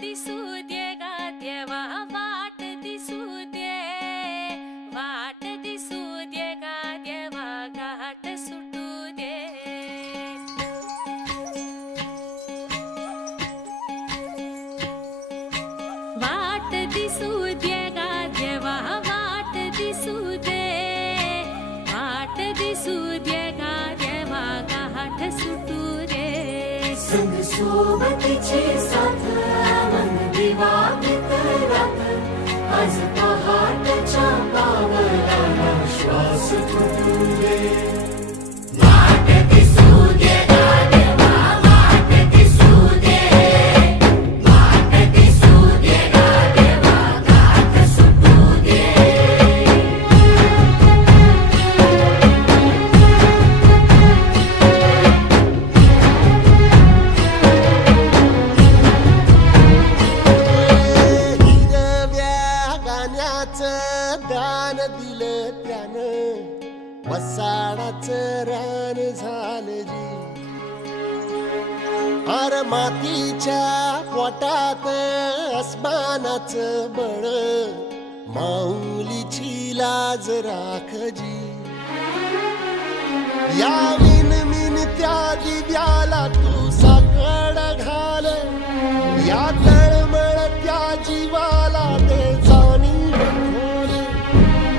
दिसू दे गा देवा वाट दिसू दे, वाट दिसू दे गा देवा घाट सुटू दे. वाट दिसू दे गा देवा वाट दिसू दे, वाट दिसू दे गा देवा घाट सुटू दे. संग सोबतीची साथ मन दिवाळीत रात, आज पहाटच्या पावलाला श्वास फुटू दे. वाट दिसू दे गा देवा वाट दिसू दे, वाट दिसू दे गा देवा घाट सुटू दे. दान दिलं त्यानं वसाडाचं रान झालं जी. अर मातीच्या पोटात अस्मानाचं बळ, माऊलीची लाज राख जी. या मिन त्या दिव्याला तू साकड घाल, या तळमळ त्या जीवाला ते जाणीव खोल.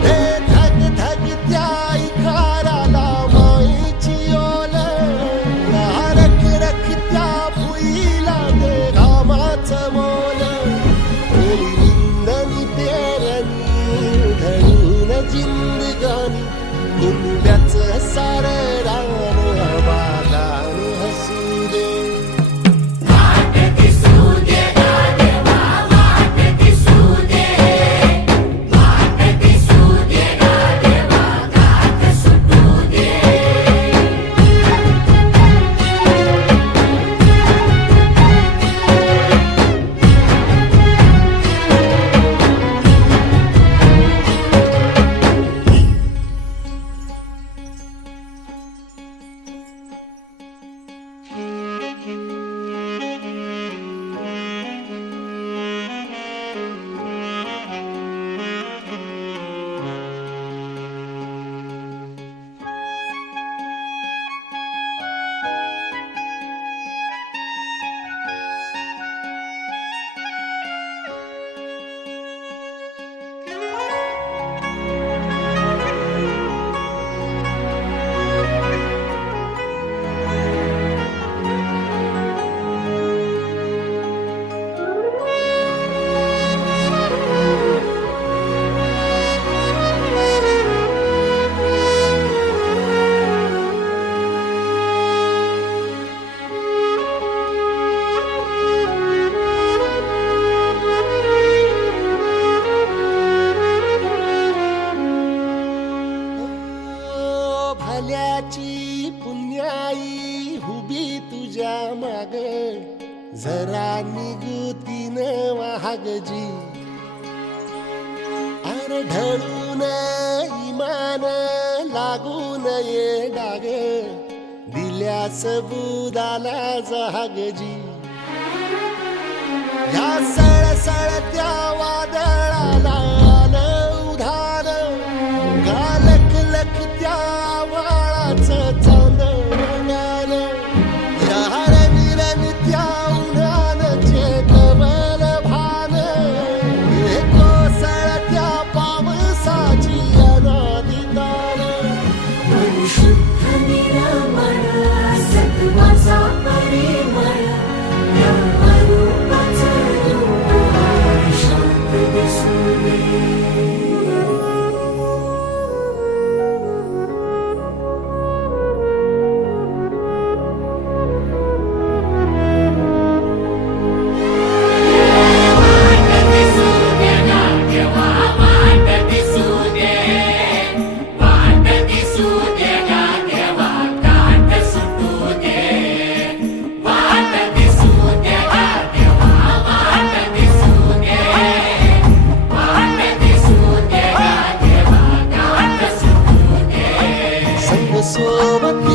ते धग धग त्या इखाराला माईची ओल, या रख रख त्या भुईला ते घामाचं मोल. ओली रिंदनी पेरणी ढळून जिंदगानी, कुंब्याचं सारं रान बागान हसू दे. वाट दिसू दे गा देवा वाट दिसू दे, वाट दिसू दे गा देवा घाट सुटू दे. भल्याची पुण्याई हुबी तुझ्या माग, जरा निगुतीन वाहग जी. अर ढळून इमान लागून ये डाग, दिल्यास बुदाला जहाग जी. या सळसळत्या वादळाला आलं उधार, गालक लख त्या वाळाचं चांदण रंगालं. या रनिरन त्या उन्हानचे डबल भान, हे कोसळत्या पावसाची अनादी तान. मन शुद्ध निरामळ सत्वाचा परिमळ, या रूपाचं रूप शांत दिसू दे. सोबत